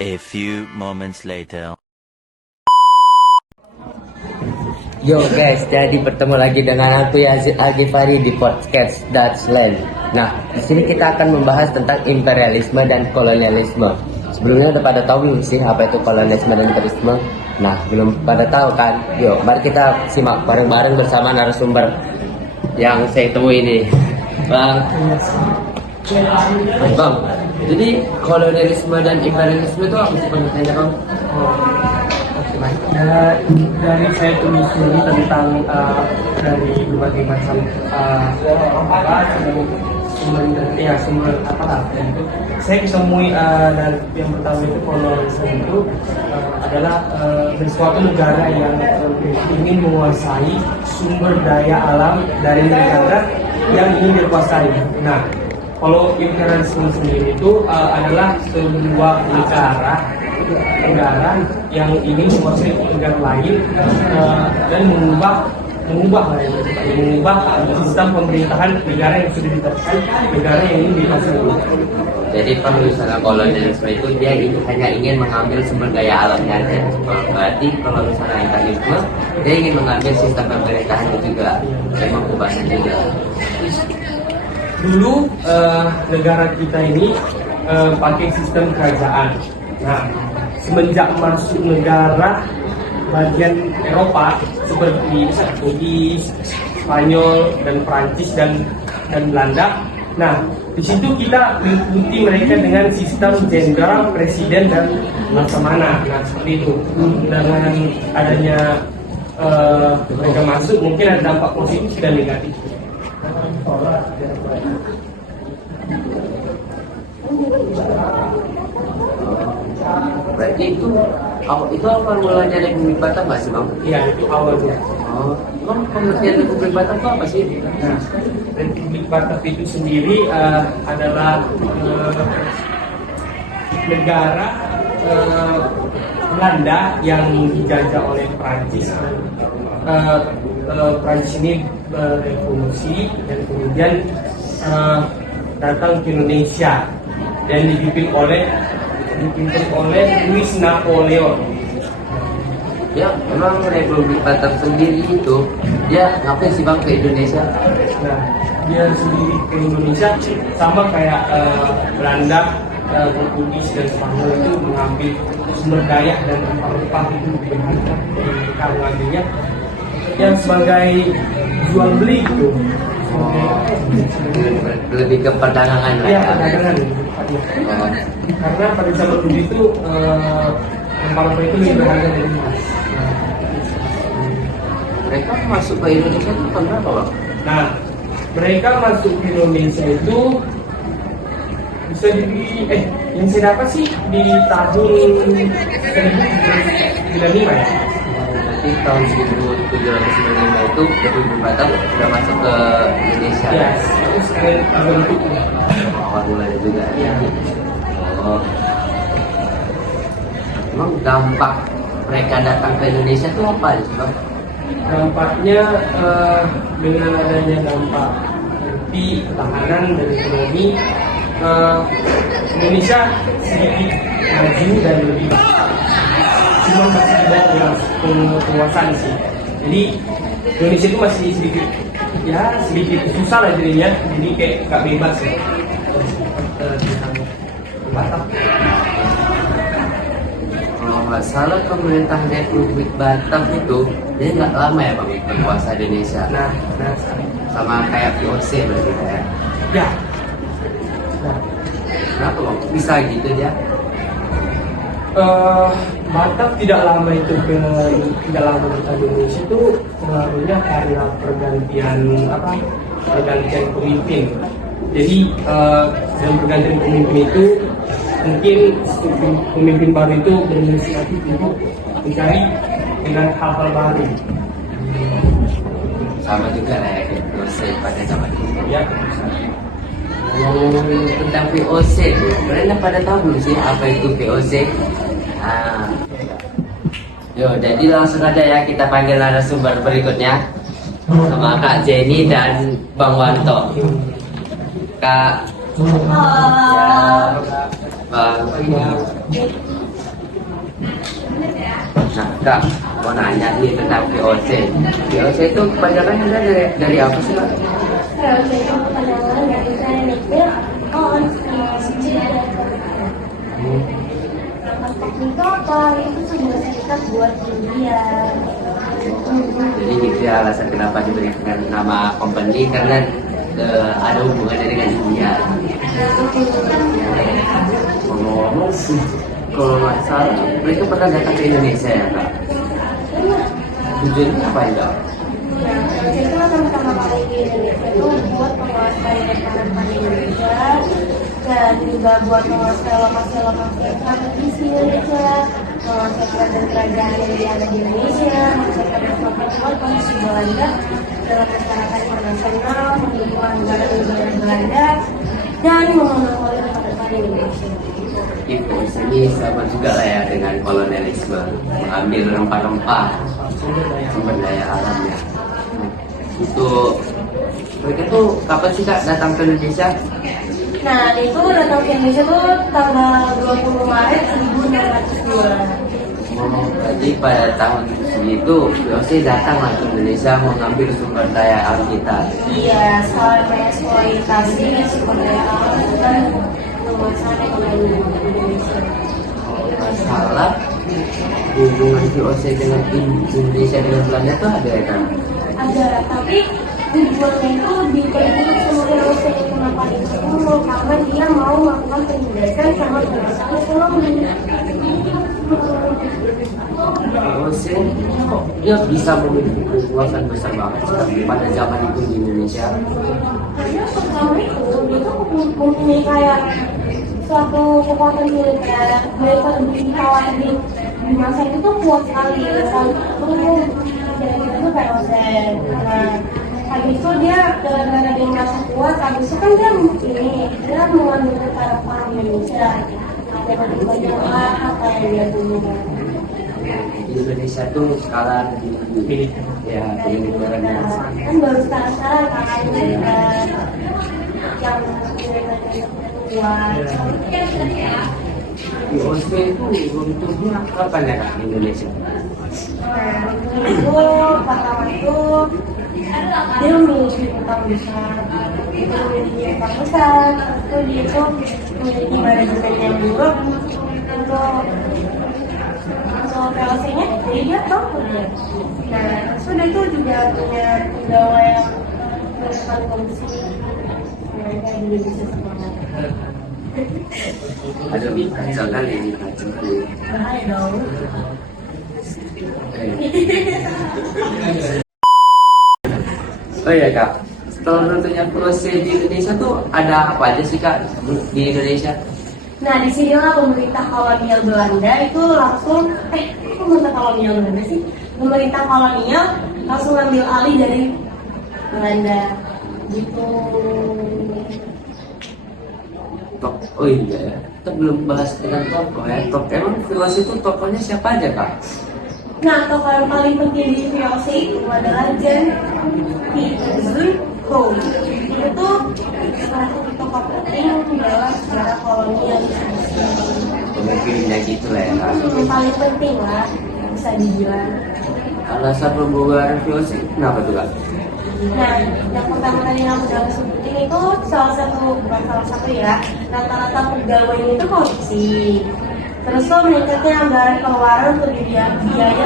A few moments later. Yo guys, jadi bertemu lagi dengan aku Yazid Al-Ghifari di podcast Dutchland. Nah, di sini kita akan membahas tentang imperialisme dan kolonialisme. Sebelumnya udah pada tahu belum sih apa itu kolonialisme dan imperialisme? Nah, belum pada tahu kan? Yo, mari kita simak bareng-bareng bersama narasumber yang saya temui ini. Bang, jadi kolonialisme dan imperialisme itu apa sih pengertiannya, Bang? Dari saya telusuri tentang dari berbagai macam sumber apa itu saya ketemui dan yang pertama itu kolonialisme itu adalah suatu negara yang ingin menguasai sumber daya alam dari negara yang ingin dikuasai. Nah, kalau imperialisme sendiri itu adalah sebuah negara yang ingin menguasai negara lain dan mengubah sistem pemerintahan negara yang sudah ditetapkan negara yang ingin dikuasai. Jadi kalau misalnya kolonialisme itu dia hanya ingin mengambil sumber daya alamnya aja. Berarti kalau misalnya imperialisme dia ingin mengambil sistem pemerintahannya juga dan mengubahnya juga. Dulu negara kita ini pakai sistem kerajaan. Nah, semenjak masuk negara bagian Eropa seperti Inggris, Spanyol, dan Prancis dan Belanda. Nah, di situ kita mengikuti mereka dengan sistem jenderal, presiden, dan laksamana. Nah, seperti itu. Dengan adanya mereka masuk, mungkin ada dampak positif dan negatif. Berarti itu awal mulanya Republik Batam nggak sih, Bang? Iya, itu awalnya. Oh, Bang, pengertian Republik Batam itu apa sih? Nah, Republik Batam itu sendiri adalah negara Belanda yang dijajah oleh Prancis. Prancis ini berevolusi dan kemudian datang ke Indonesia dan dipimpin oleh Louis Napoleon. Ya, memang Republik Batam sendiri itu dia ngapain sih, Bang, ke Indonesia? Nah, dia sendiri ke Indonesia sama kayak Belanda, Portugis dan Spanyol itu mengambil sumber daya dan rempah-rempah itu berharga dari karangnya yang sebagai jual beli itu. Lebih ke perdagangan lah. Iya, perdagangan. Karena pada zaman dulu itu rempah-rempah itu lebih berharga dari emas. Mereka masuk ke Indonesia itu tahun berapa, Bang? Nah, mereka masuk ke Indonesia itu bisa yang saya dapat sih di tahun 1995 ya. Nanti tahun 1795 itu Republik Batam sudah masuk ke Indonesia. Ya, itu sekarang bentuknya. Awal mulanya juga. Iya. Oh. Emang dampak mereka datang ke Indonesia itu apa sih, Bang? Dampaknya dengan adanya dampak di pertahanan dan ekonomi, Indonesia sedikit maju dan lebih baik. Cuma masih di bawah penguasaan sih. Jadi Indonesia itu masih sedikit susah lah jadinya. Jadi kayak gak bebas ya. Batam. Kalau nggak salah pemerintah Republik Batam itu dia nggak lama ya, Bang, berkuasa di Indonesia. Nah, Sama kayak VOC berarti ya. ya. Nah, Kenapa, Bang? Bisa gitu dia? Batam tidak lama di Indonesia itu pengaruhnya karena pergantian pemimpin. Jadi dalam pergantian pemimpin itu mungkin pemimpin baru itu berinisiatif untuk mencari dengan hal-hal baru. Sama juga lah ya, VOC pada zaman itu. Ya, Ngomongin tentang VOC, kalian pada tahu belum sih apa itu VOC? Nah, jadi langsung aja ya kita panggil narasumber berikutnya sama Kak Jenny dan Bang Wanto. Kak, ya, Bang, Nah, Kak, mau nanya nih tentang VOC. VOC itu kepanjangannya dari apa sih, Kak? Kalau itu kepanjangan dari teknik on itu apa? Itu sebuah serikat buat India. Jadi itu ya alasan kenapa diberikan nama company karena ada hubungannya dengan India. Ngomong-ngomong sih, kalau nggak salah mereka pernah datang ke Indonesia ya, Kak? Tujuannya apa ya, Kak? Nah, itu pertama kali di Indonesia itu buat penguasai rekan-rekan Indonesia dan juga buat menguasai lokasi-lokasi yang strategis di Indonesia, menguasai kerajaan-kerajaan yang ada di Indonesia, menguasai posisi Belanda dalam masyarakat internasional, mendukung negara-negara Belanda, dan memonopoli rekan-rekan Indonesia. Itu ini sama juga lah ya dengan kolonialisme, mengambil rempah-rempah sumber daya alamnya. Itu mereka tuh kapan sih, Kak, datang ke Indonesia? Nah, itu datang ke Indonesia tuh tanggal 20 Maret 1602. Berarti pada tahun segitu VOC datang lah ke Indonesia mau ngambil sumber daya alam kita. Iya, soal mengeksploitasi sumber daya alam dan penguasaan ekonomi Indonesia. Kalau salah hubungan VOC dengan Indonesia dengan Belanda tuh ada ya, kan? Ada, tapi tujuannya itu diperbuat sama VOC. Kenapa itu? Karena dia mau melakukan penindakan sama penguasaan ekonomi. VOC kok dia bisa memiliki kekuasaan besar banget sih, Kak, pada zaman itu di Indonesia? Karena pertama itu dia tuh mempunyai kayak suatu kekuatan militer, mereka lebih kawat di masa itu tuh kuat sekali. Saat itu dan itu VOC. Nah, habis itu dia gara-gara dia merasa kuat, habis itu kan dia mengambil para Indonesia. Ada banyak apa yang dia punya. Di Indonesia tuh skala Militer. ya militernya. Kan baru sekarang kan yang kuat. VOC itu runtuhnya kapan ya, Kak, di Indonesia? Nah, itu pertama itu dia memiliki utang besar, itu memiliki utang besar, itu dia itu memiliki manajemen yang buruk untuk VOC-nya, jadi dia tahu dia. Nah, sudah itu juga punya pegawai yang melakukan korupsi, mereka juga bisa semangat. Aduh, kacau kali ini, kacau kali. Bahaya dong. Oh iya, Kak, setelah runtuhnya VOC di Indonesia tuh ada apa aja sih, Kak, di Indonesia? Nah, disinilah pemerintah kolonial Belanda itu langsung, pemerintah kolonial Belanda sih? Pemerintah kolonial langsung ambil alih dari Belanda, gitu. Oh iya, kita belum bahas tentang tokoh ya. Emang VOC itu tokohnya siapa aja, Kak? Nah, tokoh yang paling penting di VOC itu adalah Jan Pieterszoon Kool. Itu tuh salah satu tokoh penting dalam sejarah kolonial. Pemimpinnya gitu lah ya, Kak. Yang paling penting lah, bisa dibilang. Alasan pembubaran VOC kenapa tuh, Kak? Nah, yang pertama tadi yang udah aku sebutin itu salah satu, bukan salah satu ya, rata-rata pegawainya itu korupsi. Terus tuh meningkatnya anggaran pengeluaran untuk biaya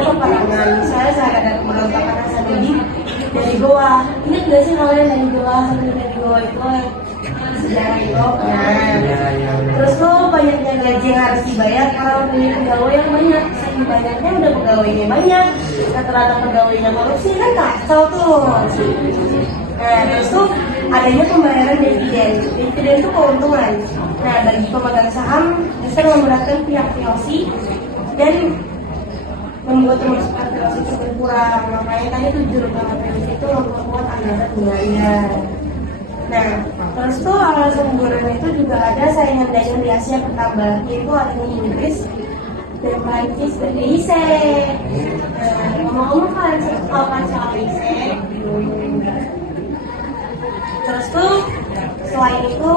peperangan. Misalnya saya ada pemberontakan Hasanuddin dari Goa. Ingat gak sih kalian dari Goa, Hasanuddin dari Goa itu sejarah itu? Nah, terus tuh banyaknya gaji yang harus dibayar karena punya pegawai yang banyak. Saking banyaknya udah pegawainya banyak, rata-rata pegawainya korupsi kan kacau tuh. Nah, terus tuh adanya pembayaran dividen. Dividen itu keuntungan. Nah, bagi pemegang saham bisa memberatkan pihak VOC dan membuat pemasukan VOC itu berkurang. Makanya tadi tujuan utama VOC itu memperkuat anggaran Belanda. Nah, terus tuh alasan pembubaran itu juga ada saingan dagang di Asia bertambah, yaitu adanya Inggris dan Prancis BPIC. Nah, ngomong-ngomong kalian tahu kan soal BPIC? Terus tuh selain itu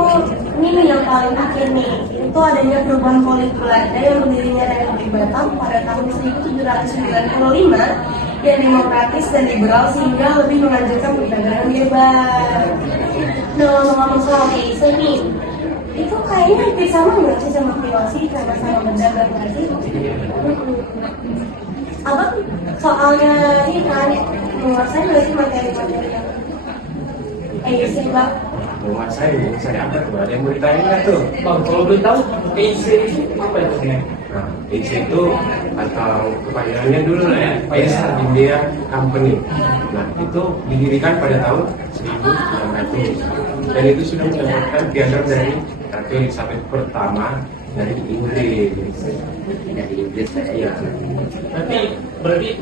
ini Ini yang paling akhir nih, itu adanya perubahan politik Belanda yang berdirinya Republik Batam pada tahun 1795 yang demokratis dan liberal sehingga lebih menganjurkan perdagangan bebas. Nah, ngomong soal isu nih, itu kayaknya hampir sama nggak sih sama POC karena sama berdagang nggak sih? Abang soalnya ini kan menguasai nggak sih materi-materi yang isu bang? Menguasai apa tuh? Ada yang mau ditanya nggak tuh? Bang, kalau boleh tahu, EIC itu apa itu? Nah, EIC itu atau kepanjangannya dulu lah ya, East India Company. Nah, itu didirikan pada tahun 1900 dan itu sudah mendapatkan piagam dari Ratu Elizabeth pertama dari Inggris. Dari Inggris Iya. Berarti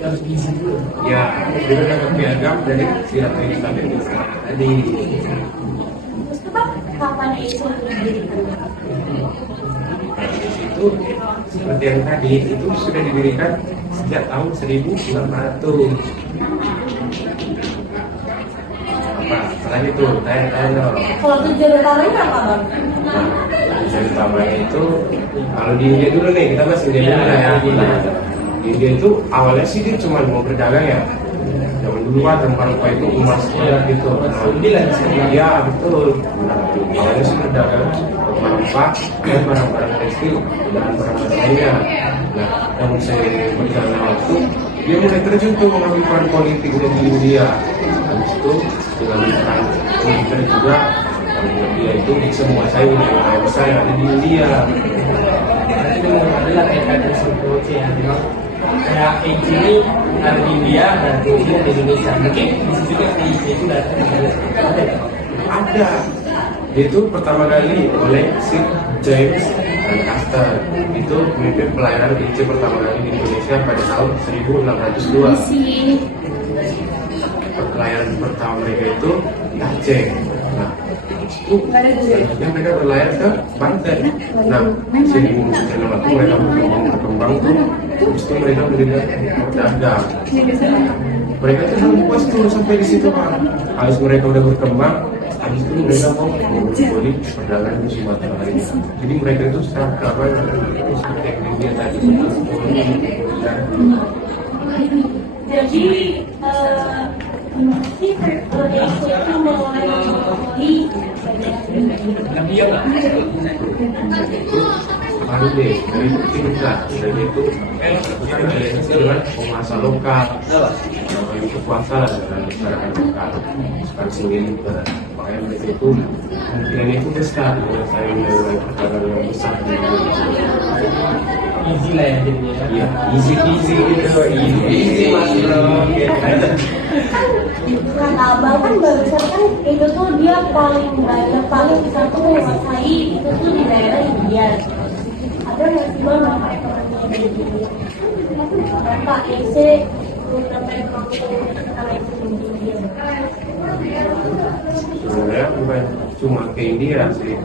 harus diisi dulu. Ya, dia dapat piagam dari si Ratu Elizabeth tadi. Terus Pak, kapan isu didirikan? Nah, di situ seperti yang tadi itu sudah didirikan sejak tahun 1600. Apa? Setelah itu tanya-tanya dong. Kalau tujuan utamanya apa bang? Nah, tujuan utamanya itu kalau di India dulu nih, kita bahas India dulu lah ya. Nah, di India itu awalnya sih dia cuma mau berdagang ya. Zaman dulu kan rempah-rempah itu emas gitu. Nah, iya betul. Nah, awalnya sih berdagang rempah-rempah dan barang-barang tekstil dan barang lainnya. Nah, namun saya berjalan waktu, dia mulai terjun tuh mengambil peran politik di India. Habis itu dengan peran militer juga, dia itu bisa menguasai wilayah besar yang ada di India. Berarti memang adalah kaitan POC ya, memang kayak EIC ini ada di India dan POC di Indonesia. Mungkin bisa juga EIC itu datang dari ada ya? Ada. Dia itu pertama kali oleh Sir James Lancaster. Itu pemimpin pelayanan EIC pertama kali di Indonesia pada tahun 1602. Pelayanan pertama mereka itu di Aceh. Nah, itu selanjutnya mereka berlayar ke Banten. Nah, seiring berjalan waktu mereka berkembang tuh, terus itu mereka berdagang. Mereka tuh sangat puas tuh sampai di situ Pak. Habis mereka udah berkembang, habis itu mereka mau monopoli perdagangan di Sumatera lainnya. Jadi mereka itu secara kabar seperti yang dia tadi itu. Jadi si isu itu mulai monopoli Yang dia nggak? Itu baru deh, dari itu tingkat dari itu kita dengan penguasa lokal, itu kuasa dengan masyarakat lokal, sekarang sendiri. Makanya mereka itu kemungkinan itu besar dengan saya mulai perdagangan yang besar di Indonesia. Easy lah ya jadinya. Iya, easy gitu, easy mas bro. kata abang kan barusan kan itu tuh dia paling banyak paling bisa tuh menguasai itu tuh di daerah India. Ada nggak sih bang apa ekonominya dari India? Pak EC mencapai ekonomi karena itu di India. Sebenarnya bukan cuma ke India sih.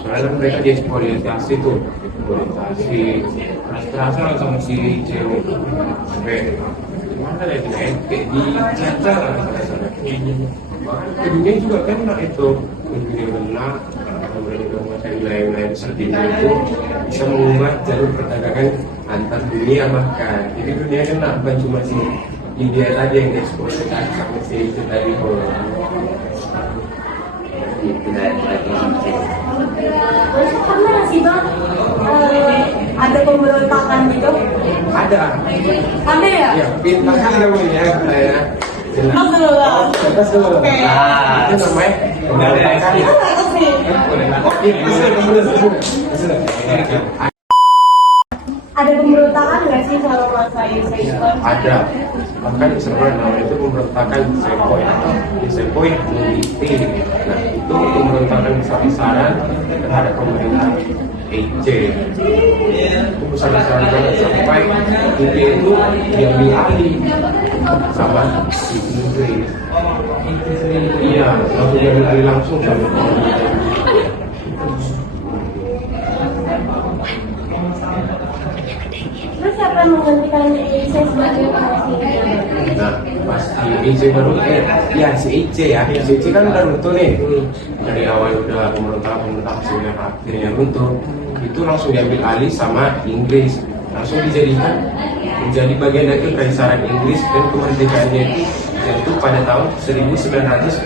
Soalnya mereka dieksploitasi tuh, eksploitasi terasa sama si cewek sampai mana ya kayak di Jaca lah sana. Bahkan ke dunia juga kena itu, ke dunia kena. Mereka menguasai wilayah-wilayah besar di dunia itu bisa mengubah jalur perdagangan antar dunia bahkan. Jadi dunia kena bukan cuma si India tadi yang dieksploitasi sama si itu tadi kalau. Terus pernah sih bang ada pemberontakan gitu? Ada. Ada ya? Ya, pintar kan namanya ya. Mas dulu lah. Bebas dulu. Oke. Nah, itu namanya pemberontakan. Itu nggak sih? Ada pemberontakan nggak sih kalau masa itu? Ada. Bahkan sebenarnya namanya itu pemberontakan Sepoy. Di Sepoy Muniti. Nah, itu pemberontakan besar-besaran terhadap pemerintah EIC. Itu besar-besaran banget sampai India itu diambil alih sama si Inggris. Iya, langsung diambil alih langsung sama Terus siapa yang menggantikan EIC sebagai presiden? Nah, pas di EC baru ya si EC ya, si EC kan udah runtuh nih. Dari awal udah pemerintah sehingga akhirnya runtuh. Itu langsung diambil alih sama Inggris, langsung dijadikan menjadi bagian dari Kekaisaran Inggris dan kemerdekaannya itu pada tahun 1947.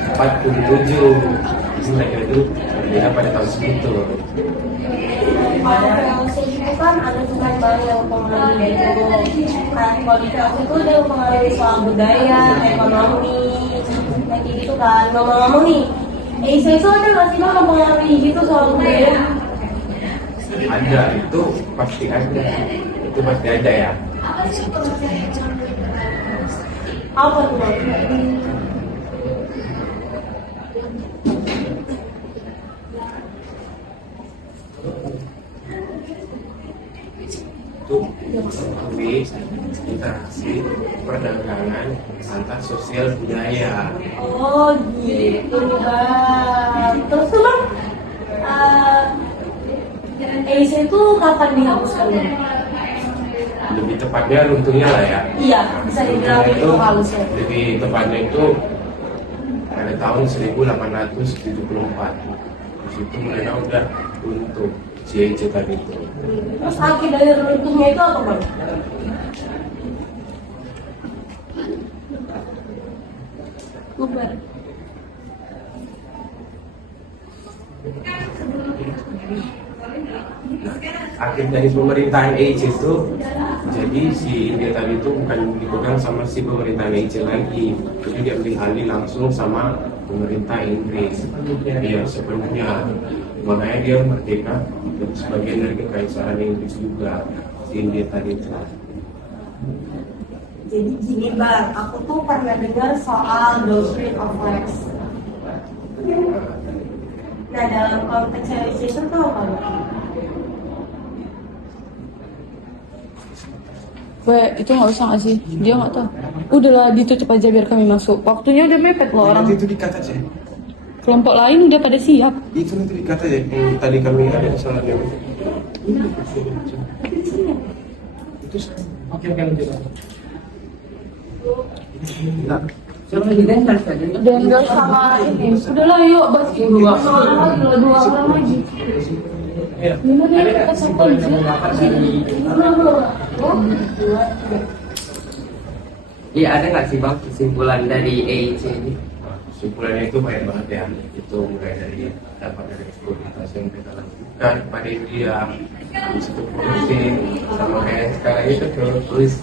Mereka itu berbeda pada tahun segitu. Kalau PLC itu kan ada bukan banyak yang mempengaruhi itu. Kalau di PLC itu ada mempengaruhi soal budaya, ekonomi, kayak gitu kan. Ngomong-ngomong nih, EIC itu ada nggak sih Bang mempengaruhi gitu soal budaya? Ada, itu pasti ada. Itu pasti ada ya. Apa tuh Bang? Itu melalui interaksi perdagangan antar sosial budaya. Oh gitu Bang. Terus tuh Bang, EIC itu kapan dihapuskan Bang? Lebih tepatnya runtuhnya lah ya. Iya, bisa dibilang itu halusnya. Lebih tepatnya itu pada tahun 1874. Di situ mereka udah runtuh CIC tadi itu. Terus akhir dari runtuhnya itu apa Bang? Bubar. Akhir dari pemerintahan EIC itu, jadi si India tadi itu bukan dipegang sama si pemerintahan EIC lagi, jadi diambil alih langsung sama pemerintah Inggris. Dia sepenuhnya, makanya dia merdeka dan sebagian dari kekaisaran Inggris juga si India tadi itu. Jadi gini Bang, aku tuh pernah dengar soal doctrine of rights. Nah dalam konteks EIC itu tuh apa Bang? Itu nggak usah nggak sih? Dia nggak tahu. Udahlah ditutup aja biar kami masuk. Waktunya udah mepet loh orang. Itu dikat aja. Kelompok lain udah pada siap. Itu nanti dikat aja. Tadi kami ada salahnya. Itu oke nanti. Coba di dendam saja. Dan nggak sama ini. Udahlah yuk bahas dua orang lagi. Gimana ya kita sampai Iya, ada nggak sih Bang kesimpulan dari EIC ini? Kesimpulannya itu banyak banget ya. Itu mulai dari dapat dari eksploitasi yang kita lakukan pada dia, habis itu produksi sama kayak sekarang itu terus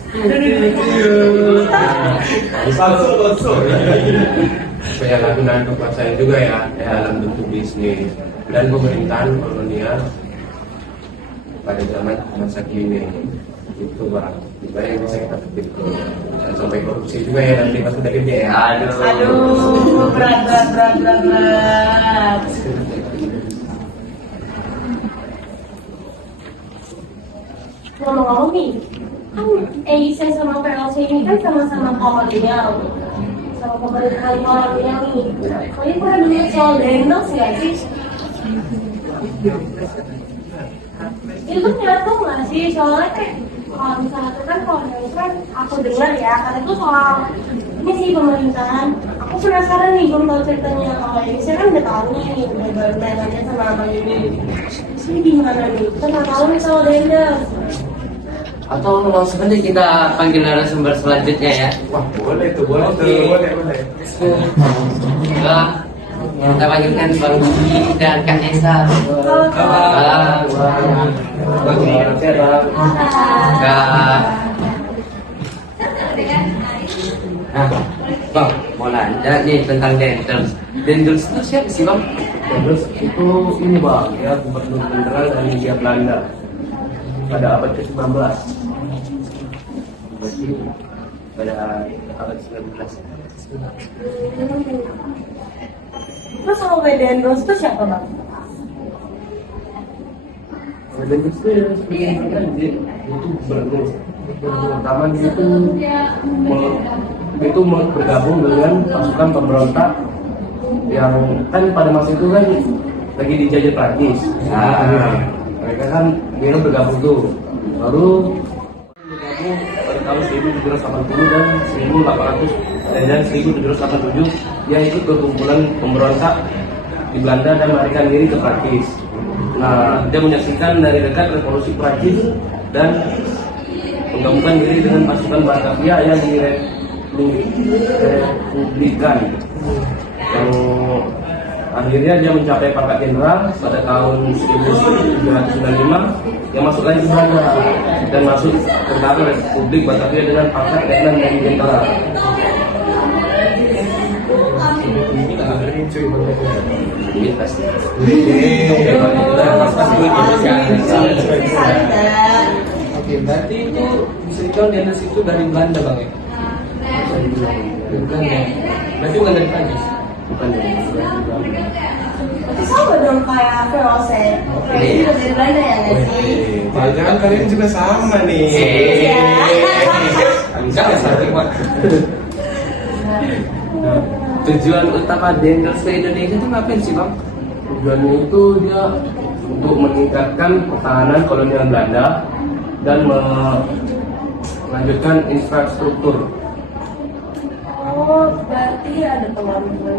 penyalahgunaan kekuasaan juga ya dalam bentuk bisnis dan pemerintahan kolonial pada zaman masa kini. Itu Bang, juga yang bisa kita petik. Dan sampai korupsi juga ya nanti pas udah gede ya. Aduh, berat. Ngomong-ngomong nih, kan EIC sama PLC ini kan sama-sama kolonial, sama pemerintahan kolonial nih. Kalian pernah dengar soal Dendels nggak sih? Itu nyatu nggak sih? Soalnya kayak kalau misalnya itu kan kolonial kan aku dengar ya, karena itu soal ini sih pemerintahan. Aku penasaran nih, belum tahu ceritanya. Kalau EIC kan udah tahu nih, udah bertanya sama abang ini. Ini gimana nih? Kita nggak tahu nih soal Dendels. Atau langsung aja kita panggil narasumber selanjutnya ya. Wah boleh tuh, boleh. Nah, kita panggilkan Bang Budi dan Kak Esa. Kak. Nah, Bang, mau nanya nih tentang Dendels. Dendels itu siapa sih Bang? Terus itu ini Bang, ya gubernur jenderal dari Hindia Belanda pada abad ke-19. Berarti pada abad 19. Terus sama Dendels itu siapa Bang? Dendels itu ya sebenarnya kan dia itu gubernur pertama dia itu mau bergabung dengan pasukan pemberontak yang kan pada masa itu kan lagi dijajah Prancis. Mereka kan dia bergabung tuh, baru bergabung pada tahun 1780 dan 1787 dia ikut ke kumpulan pemberontak di Belanda dan melarikan diri ke Prancis. Nah, dia menyaksikan dari dekat revolusi Prancis dan menggabungkan diri dengan pasukan Batavia yang direpublikan. Yang akhirnya dia mencapai pangkat jenderal pada tahun 1795 yang masuk lagi ke Belanda dan masuk tentara Republik Batavia dengan pangkat letnan dari jenderal. Oke, berarti itu bisa dibilang Dendels itu dari Belanda bang ya? Dari Belanda. Berarti bukan dari Prancis. Bukan dari Belanda. Itu sama dong kayak Ferose. Ini juga dari Belanda ya nggak sih? Jangan kalian juga sama nih. Iya. Jangan sampai kuat. Tujuan utama Dendels ke Indonesia itu ngapain sih bang? Tujuannya itu dia untuk meningkatkan pertahanan kolonial Belanda dan melanjutkan infrastruktur. Oh, berarti ada pengaruh juga.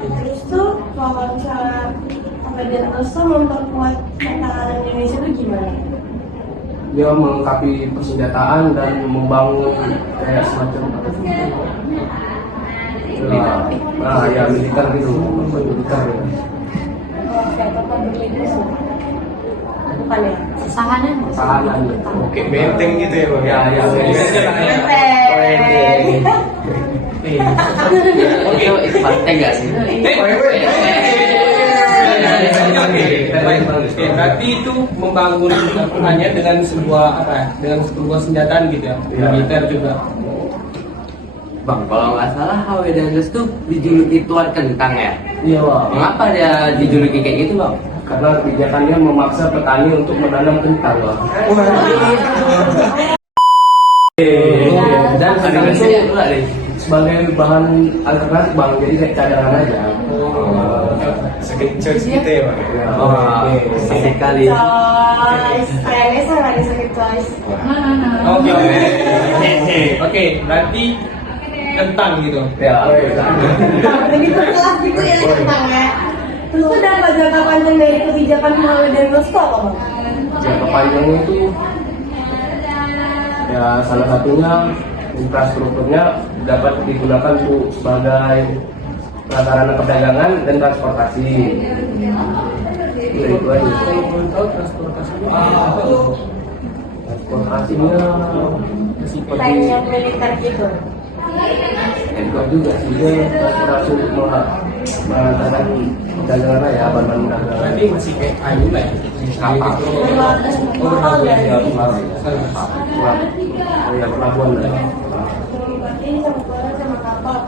Terus tuh kalau misalnya sampai Dendels tuh memperkuat pertahanan Indonesia itu gimana? Dia melengkapi persenjataan dan membangun kayak semacam apa sih? Ya militer gitu, militer ya. Oh, kayak kapal berlibur sih. Bukan ya? Pertahanan. Oke, benteng gitu ya bang. Ya, Oke, itu banteng gak sih? Oke, berarti itu membangun pertahanan dengan sebuah apa? Dengan sebuah senjataan gitu ya, militer juga. Bang, kalau nggak salah HW Dendels tuh dijuluki Tuan Kentang ya? Iya bang. Mengapa dia dijuluki kayak gitu bang? Karena kebijakannya memaksa petani untuk menanam kentang bang. Dan kentang itu sebagai bahan alternatif bang, jadi kayak cadangan aja. Second choice gitu ya bang. Asik sekali. Choice. Kayaknya saya lagi sakit choice. Oke, oke, berarti kentang gitu. Ya. Jadi kelas gitu ya tentang ya. Terus tuh dampak jangka panjang dari kebijakan Muhammad Dendels itu apa bang? Jangka panjangnya itu ya salah satunya infrastrukturnya dapat digunakan untuk sebagai sarana perdagangan dan transportasi. Ya, itu aja. Tahu transportasi Transportasinya Kayak yang militer gitu. itu juga sih dia transportasi untuk mengantarkan perdagangan ya bahan dagangan. berarti masih kayak kayu lah ya. Kapal. Mahal ya. Ya, pelabuhan lah. Berarti sama kapal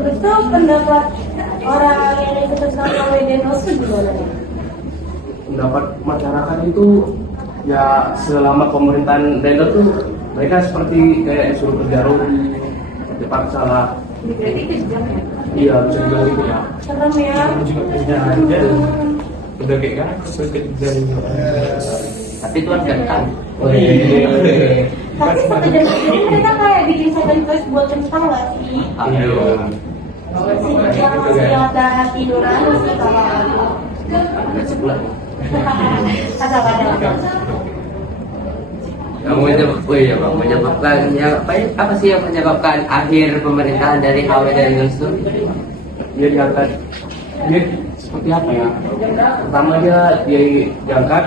terus tuh pendapat orang yang ikut tentang Muhammad Dendels itu gimana? Pendapat masyarakat itu ya selama pemerintahan Dendels tuh mereka seperti kayak disuruh kerja rodi, dipaksa lah. Berarti kejam ya? Iya bisa dibilang gitu ya. Serem ya? Juga kerja aja. Udah kayak kan kerja juga. Tapi Tuan Kentang. Tapi pekerjaan ini mereka kayak bikin second choice buat kentang nggak sih? Yang ada hati nurani sih kalau aku. Ada sebulan. Kadang-kadang. Yang menyebabkan apa sih yang menyebabkan akhir pemerintahan dari HW Dendels itu? Dia diangkat dia seperti apa ya? Pertama dia diangkat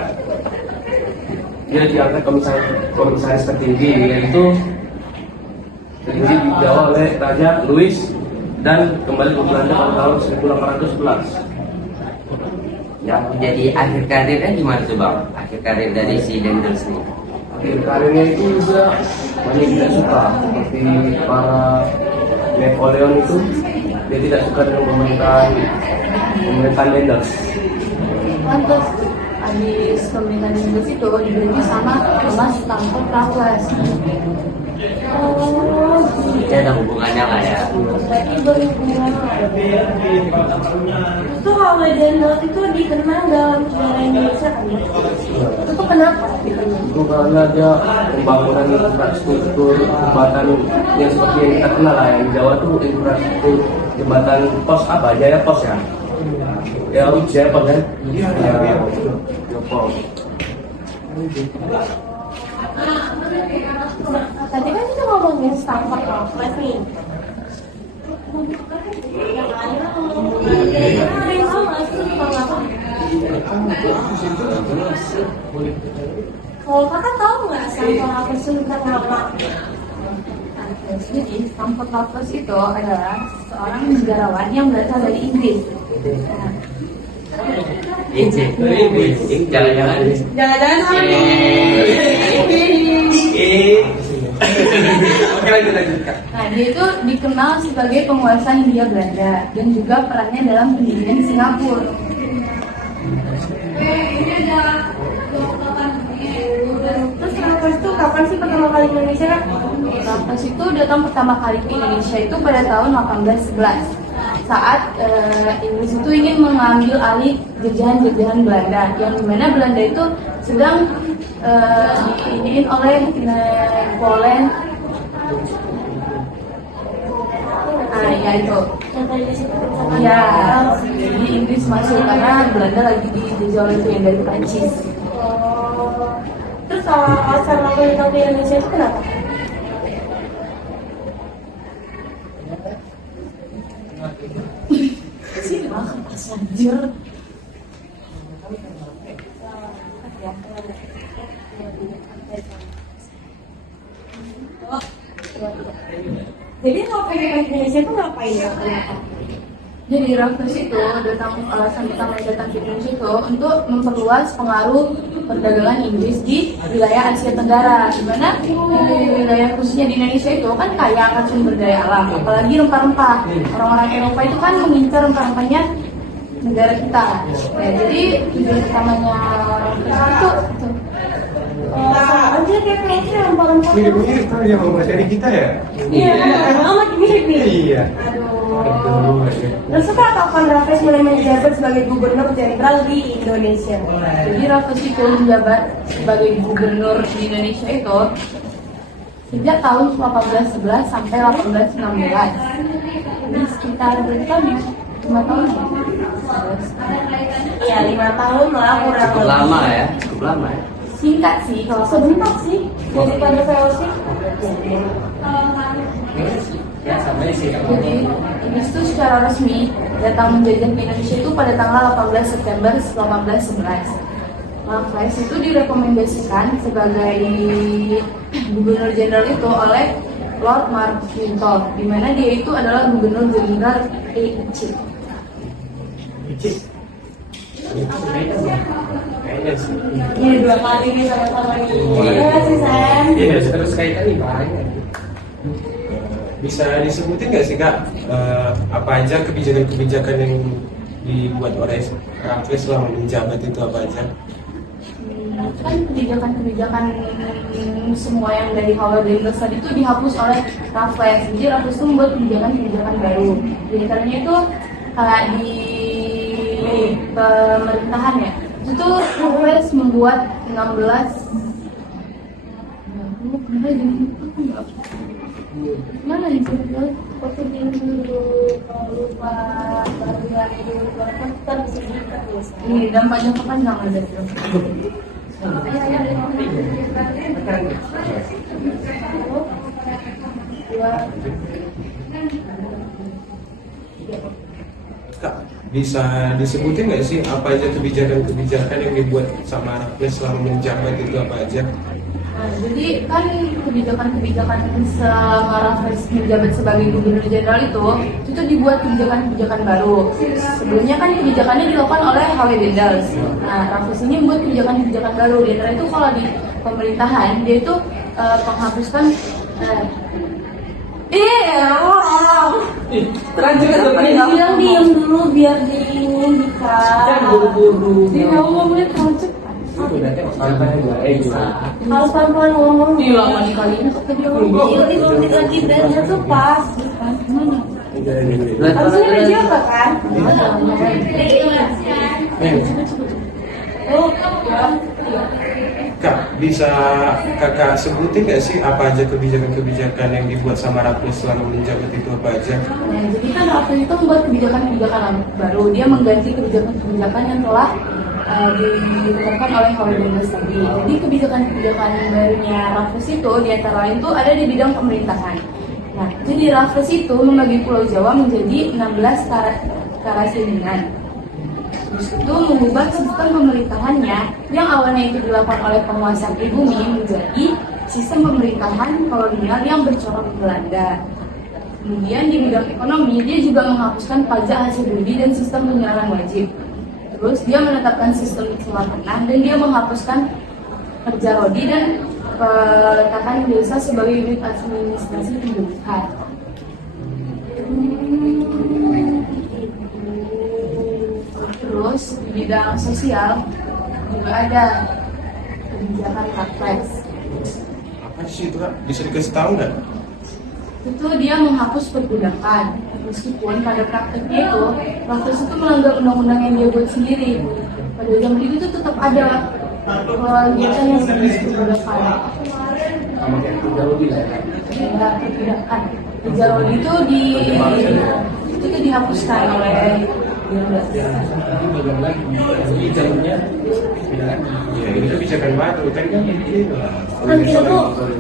komisaris tertinggi yaitu dibawa oleh Raja Louis dan kembali ke Belanda pada tahun 1811. Yang jadi akhir karirnya gimana tuh bang? Akhir karir dari si Dendels ini? Akhir karirnya itu juga banyak tidak suka seperti para Napoleon itu dia tidak suka dengan pemerintahan Dendels. Pantas habis pemerintahan Inggris itu diganti sama Thomas Stamford Raffles. Oh, Ini ada hubungannya lah ya. berarti berhubungan. Itu Hawa Dendels itu dikenal dalam sejarah Indonesia kan? Itu tuh kenapa dikenal? Itu karena dia pembangunan infrastruktur jembatan yang seperti yang kita kenal lah, yang di Jawa tuh infrastruktur jembatan pos apa aja ya, pos ya, ya ujian apa kan? Iya, ya pos. Tadi kan kita ngomongin Stamford Raffles nih. Yang ada ngomongin sama itu tentang apa? Kalau kakak tahu nggak Stamford Raffles itu tentang apa? Jadi Stamford Raffles itu adalah seorang negarawan yang berasal dari Inggris. Jangan-jangan. Jangan-jangan sama Oke, lanjut Kak. Nah, dia itu dikenal sebagai penguasa Hindia Belanda dan juga perannya dalam pendirian Singapura. Terus Raffles itu kapan sih pertama kali ke Indonesia kan? Raffles itu datang pertama kali ke Indonesia itu pada tahun 1811 saat Inggris itu ingin mengambil alih jajahan-jajahan Belanda, yang dimana Belanda itu sedang diiniin oleh Poland. Ya itu. Yang tadi disebutkan sama Ya, jadi Inggris masuk karena Belanda lagi dijajah oleh yang dari Prancis. Oh. Terus kalau alasan Raffles datang ke Indonesia itu kenapa? Sih, anjir. Jadi kalau pengen ke Indonesia itu ngapain ya? Kenapa? Jadi Raffles itu alasan utama datang ke Indonesia itu untuk memperluas pengaruh perdagangan Inggris di wilayah Asia Tenggara, di mana di wilayah khususnya di Indonesia itu kan kaya akan sumber daya alam, apalagi rempah-rempah. Orang-orang Eropa itu kan mengincar rempah-rempahnya negara kita. Ya, jadi tujuan utamanya Raffles itu. Sama aja kayak kayaknya rempah-rempah. Mirip-mirip kan yang materi kita ya? Iya, amat mirip nih. Iya. Aduh. Terus kapan Raffles mulai menjabat sebagai gubernur jenderal di Indonesia? Jadi Raffles itu menjabat sebagai gubernur di Indonesia itu sejak tahun 1811 sampai 1816. Jadi sekitar berapa tahun ya? 5 tahun ya? Iya, 5 tahun lah kurang Cukup lebih. lama ya, cukup lama ya. Singkat sih kalau Sebentar sih daripada VOC. Ya, sama sih. Jadi Inggris itu secara resmi datang menjajah ke Indonesia itu pada tanggal 18 September 1811. Raffles itu direkomendasikan sebagai gubernur jenderal itu oleh Lord Marquinton, di mana dia itu adalah gubernur jenderal Inggris. Kayaknya sih. Ini 2 kali nih sama-sama nih. Iya sih Sam. Iya, terus kaitan nih banyak. Bisa disebutin nggak sih Kak, apa aja kebijakan-kebijakan yang dibuat oleh Raffles selama menjabat itu apa aja? Kan kebijakan-kebijakan semua yang dari Howard Dendels tadi itu dihapus oleh Raffles. Jadi Raffles itu membuat kebijakan-kebijakan baru. Jadi karena itu kayak di pemerintahan ya, itu Raffles membuat 16 mana nih Waktu dulu kalau lupa baru lagi dulu kan kita bisa diikat ya. ini dampaknya kepanjang ada itu. Kak, bisa disebutin nggak sih apa aja kebijakan-kebijakan yang dibuat sama Raffles selama menjabat itu apa aja? Nah, jadi kan kebijakan-kebijakan selama Raffles menjabat sebagai gubernur jenderal itu dibuat kebijakan-kebijakan baru. Sebelumnya kan kebijakannya dilakukan oleh Howard Dendels. Nah, Raffles ini membuat kebijakan-kebijakan baru. Di antara itu kalau di pemerintahan dia itu menghapuskan Terlanjur kan Bapak ini. Bilang diem dulu biar di ini bisa. Jangan buru-buru. dia ngomongnya terlalu cepat. Harus pelan-pelan ngomong. Iya, lama kali ini kok tadi ngomong. Iya, itu lagi dan tuh pas. Gimana? Harusnya udah jaga kan? Oh, Kak, bisa kakak sebutin nggak sih apa aja kebijakan-kebijakan yang dibuat sama Raffles selama menjabat itu apa aja? Nah, jadi kan Raffles itu membuat kebijakan-kebijakan baru. Dia mengganti kebijakan-kebijakan yang telah ditetapkan oleh Howard tadi. Jadi kebijakan-kebijakan barunya Raffles itu di antara lain itu ada di bidang pemerintahan. Nah, jadi Raffles itu membagi Pulau Jawa menjadi 16 karasidenan. Terus itu mengubah sistem pemerintahannya yang awalnya itu dilakukan oleh penguasa pribumi menjadi sistem pemerintahan kolonial yang bercorak Belanda. Kemudian di bidang ekonomi dia juga menghapuskan pajak hasil bumi dan sistem penyiaran wajib. Terus dia menetapkan sistem sewa tanah dan dia menghapuskan kerja rodi dan peletakan desa sebagai unit administrasi pemerintahan. Terus di bidang sosial juga ada kebijakan Raffles. Apa sih itu, Kak? Bisa dikasih tahu nggak? Itu dia menghapus perbudakan. Meskipun pada prakteknya itu Raffles itu melanggar undang-undang yang dia buat sendiri. Pada zaman itu tetap ada kegiatan yang disebut perbudakan. Sama kayak Rodi lah ya. Ya, perbudakan. Kerja rodi itu dihapuskan oleh Jadi bagaimana lagi? Jadi jalurnya beda lagi. Ya, ini kebijakan baru kan gitu. kan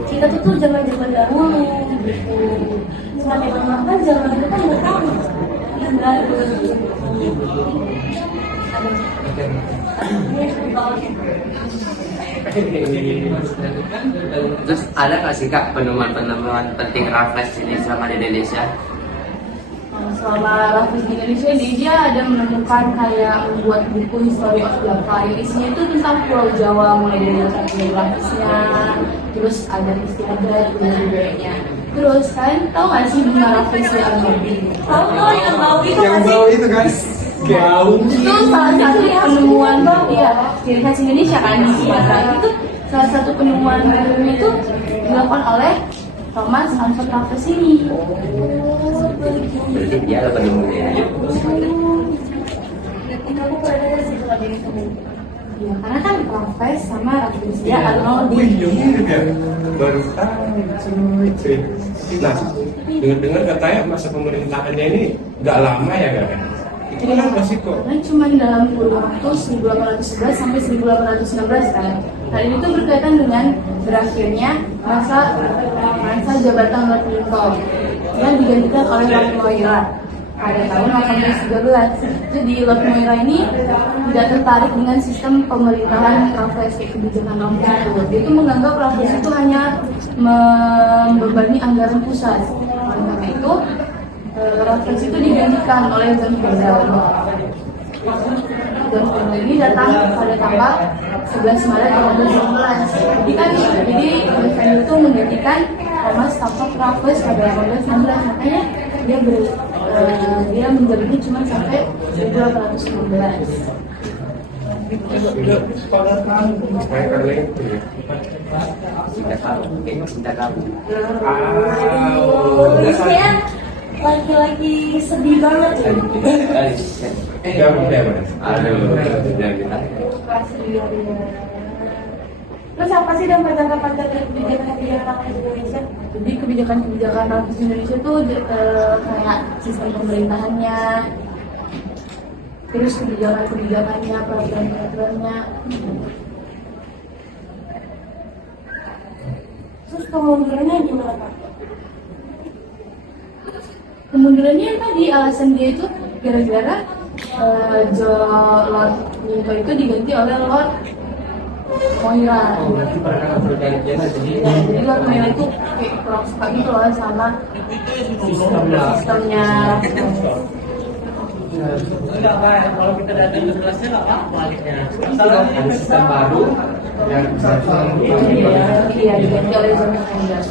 kita tuh zaman dahulu gitu. Sampai kan zaman itu kan nggak tahu. Terus ada nggak sih Kak penemuan-penemuan penting Raffles ini selama di Indonesia? selama Raffles di Indonesia dia ada menemukan kayak membuat buku History of Java yang isinya itu tentang Pulau Jawa mulai dari letak geografisnya, terus ada istiadat dan budayanya. Terus kan tahu nggak sih bunga Raffles yang Al-Maudi? Tahu yang bau itu Yang kan bau itu kan bau. Itu salah satu penemuan ya ciri khas Indonesia kan di Sumatera. Itu salah satu penemuan barunya itu dilakukan oleh Thomas Alfred Raffles ini. Berarti dia adalah penemunya. Kamu pernah dengar sih kalau dari kamu? Ya, karena kan Raffles sama Raffles dia Wih, Al-Maudi. iya mirip ya. Baru tahu cuy. Nah, dengar-dengar katanya masa pemerintahannya ini nggak lama ya kan? Itu kenapa sih kok? Karena cuma dalam kurun waktu 1811 sampai 1816 kan. Hal ini tuh berkaitan dengan berakhirnya masa jabatan Lord Lincoln yang digantikan oleh Lord Moira pada tahun 1813. Jadi Lord Moira ini tidak tertarik dengan sistem pemerintahan Raffles kebijakan Raffles itu. Dia itu menganggap Raffles itu hanya membebani anggaran pusat. Oleh karena itu Raffles itu digantikan oleh John Kendall. John Kendall ini datang pada tanggal 11 Maret 1816. Jadi John Kendall itu menggantikan Thomas Stafford Raffles pada 1816. Makanya dia menjabatnya cuma sampai 1816. Supaya karena itu ya. Cinta kamu. Biasanya laki-laki sedih banget ya. Gabung deh, Mas. Aduh, jangan kita. Terus apa sih dampak kebijakan Raffles di Indonesia? Jadi kebijakan Raffles di Indonesia tuh kayak sistem pemerintahannya, terus kebijakannya, peraturan-peraturannya. Terus kemundurannya gimana Pak? Kemundurannya tadi alasan dia itu gara-gara Lord Lincoln itu diganti oleh Lord Moira. Berarti mereka nggak bergantian jadi Jadi Lord Moira itu kayak kurang suka gitu loh sama sistemnya. enggak Pak, kalau kita datang ke kelasnya nggak apa-apa aliknya. Masalahnya ada sistem baru yang Iya, diganti oleh John Kendall.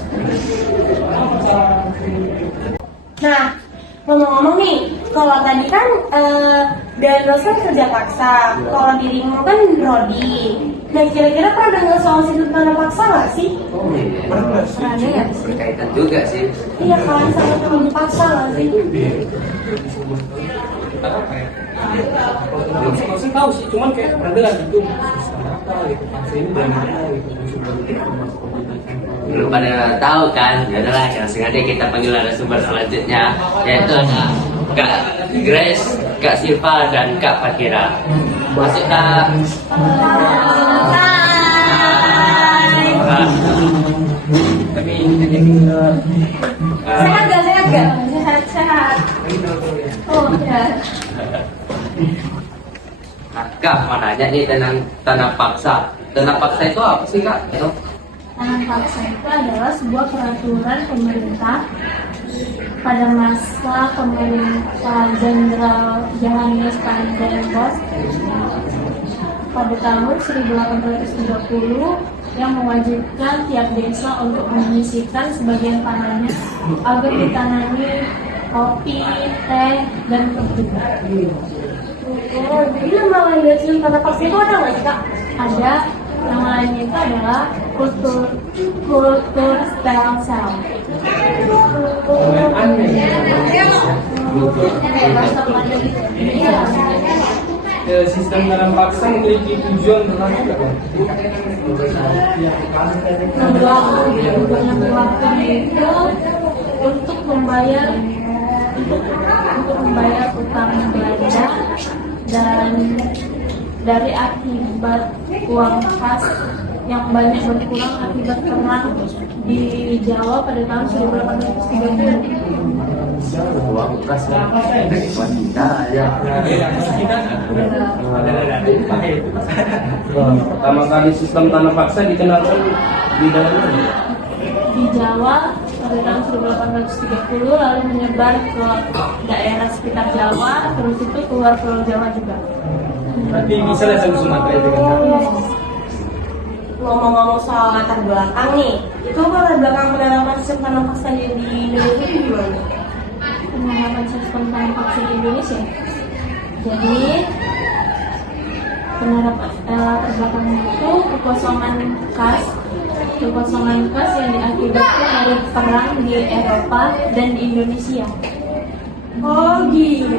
Nah, ngomong-ngomong nih, kalau tadi kan Dan Rosa kerja paksa, kalau dirimu kan Rodi. Nah, kira-kira pernah dengar soal sistem tanah paksa nggak sih? Oh iya. Pernah dengar sih. Berkaitan juga sih. Iya, kalian sama teman paksa nggak sih? Apa ya? Kalau saya tahu sih, cuman kayak pernah dengar gitu. Sistem apa gitu, paksa ini dari mana gitu. Belum pada tahu kan? Ya udahlah, langsung aja kita panggil narasumber selanjutnya, yaitu ada Kak Grace, Kak Silva, dan Kak Fakira. Masuk Kak. Tapi ini Sehat gak? Sehat gak? Sehat, sehat. Oh ya. Kak, mau nanya nih tentang tanah paksa. Tanah paksa itu apa sih Kak? Itu? Tanah paksa itu adalah sebuah peraturan pemerintah pada masa pemerintah Jenderal Johannes Van der Bos pada tahun 1830 yang mewajibkan tiap desa untuk menyisihkan sebagian tanahnya agar ditanami kopi, teh, dan tebu. Oh, jadi nama lain dari sistem tanah paksa itu ada nggak sih, Kak? Ada nama lainnya itu adalah kultur stem cell. sistem tanam paksa memiliki tujuan tertentu kan? Yang berlaku itu untuk membayar utang belanja dan dari akibat uang kas yang banyak berkurang akibat perang di Jawa pada tahun 1830. Uang kas wanita ya. Pertama kali sistem tanah paksa dikenalkan di dalam mana? Di Jawa pada tahun 1830 lalu menyebar ke daerah sekitar Jawa, terus itu keluar Pulau Jawa juga. Berarti bisa lah sampai Sumatera itu kan? Ngomong-ngomong soal latar belakang nih, itu latar belakang penerapan sistem tanah paksa di Indonesia itu gimana? Penerapan sistem tanah paksa di Indonesia. Jadi penerapan latar belakangnya itu kekosongan kas yang diakibatkan dari perang di Eropa dan di Indonesia. Oh gitu.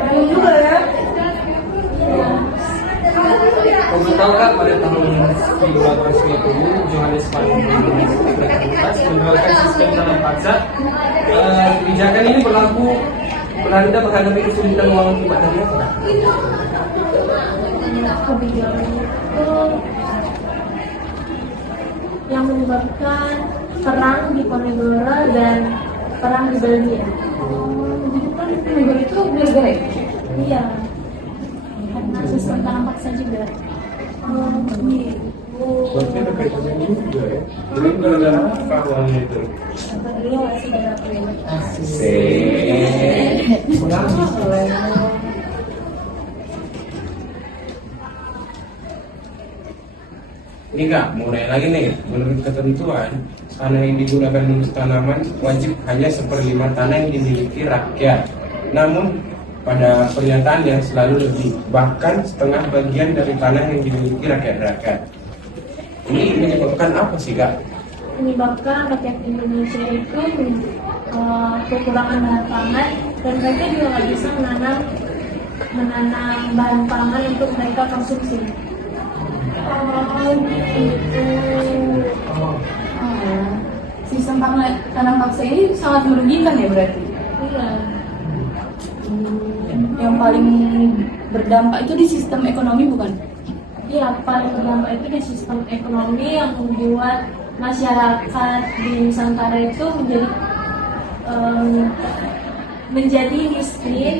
Keren juga ya. Kamu tahu kan pada tahun 1830 Johannes Van der Bos menerapkan sistem tanam paksa. Kebijakan ini berlaku Belanda menghadapi kesulitan uang akibat dari apa? Kebijakan itu yang menyebabkan perang di Ponegoro dan perang di Belgia. Jadi kan Ponegoro itu gara-gara ya? Iya, karena sistem tanam paksa juga. Berarti ada kaitannya juga ya. Jadi gara-gara apa awalnya itu? Iya masih dalam Ini Kak, mulai lagi nih. Menurut ketentuan, tanah yang digunakan untuk tanaman wajib hanya 1/5 tanah yang dimiliki rakyat. Namun pada pernyataannya selalu lebih, bahkan setengah bagian dari tanah yang dimiliki rakyat-rakyat. Ini menyebabkan apa sih Kak? Menyebabkan rakyat Indonesia itu kekurangan bahan pangan dan mereka juga nggak bisa menanam bahan pangan untuk mereka konsumsi. Sistem tanam paksa ini sangat merugikan ya berarti? Iya. Yang paling berdampak itu di sistem ekonomi bukan? Iya, paling berdampak itu di sistem ekonomi yang membuat masyarakat di Nusantara itu menjadi miskin